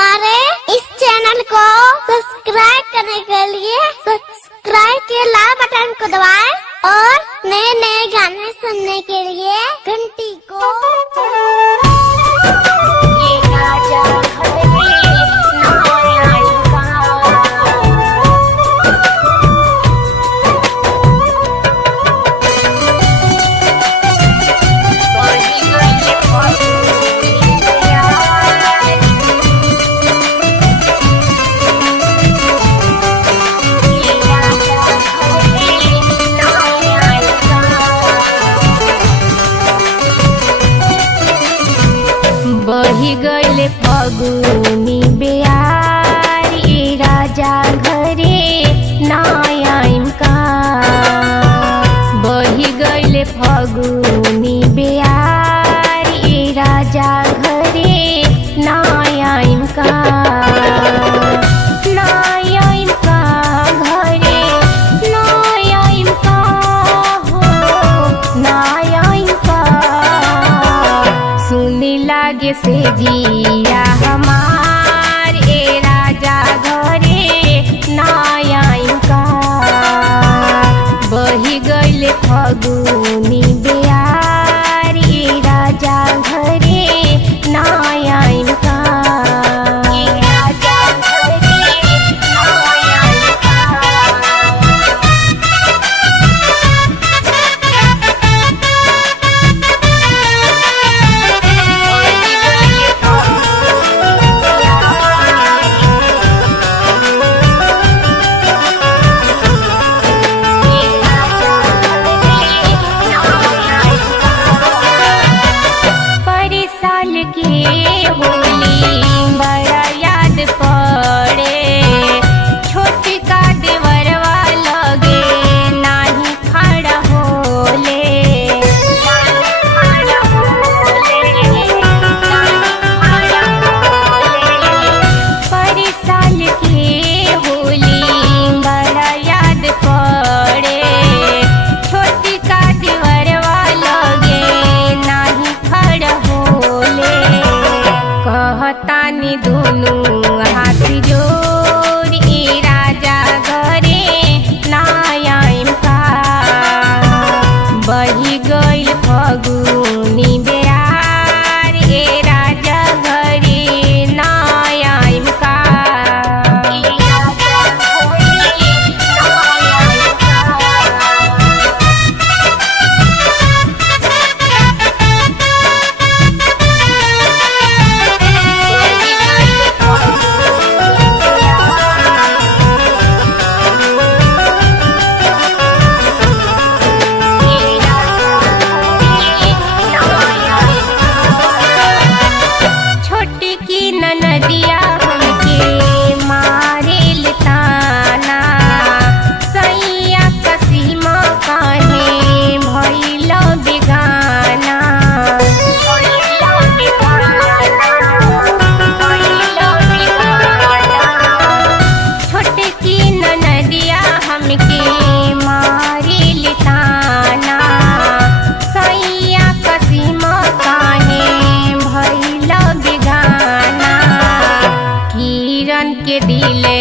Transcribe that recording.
हमारे इस चैनल को सब्सक्राइब करने के लिए सब्सक्राइब के लाल बटन को दबाएं और नए नए गाने सुनने के लिए घंटी को बही गईले फगुनी बेयार ए राजा घरे नायाम का। बही गईले फगुनी बेयार ए राजा घरे नायाम का। नायाम का घरे नायाम का हो नायाम का। सुनी लागे से जिया हमार ए राजा घरे नायाम का। बही गईले फगुनी बेयार ए राजा घरे नायाम का। कहतानी दोनों हाथ जोड़ ए राजा घरे नायाम का। बही गईल फगुनी बेयार ए राजा घरे नायाम का। नदिया हमके मारेल ताना सैया कसीमा काहे भइल बेगाना। छोटकी नदिया हमके मारेल ताना सैया कसीमा काहे भइल बेगाना। किरण के दिले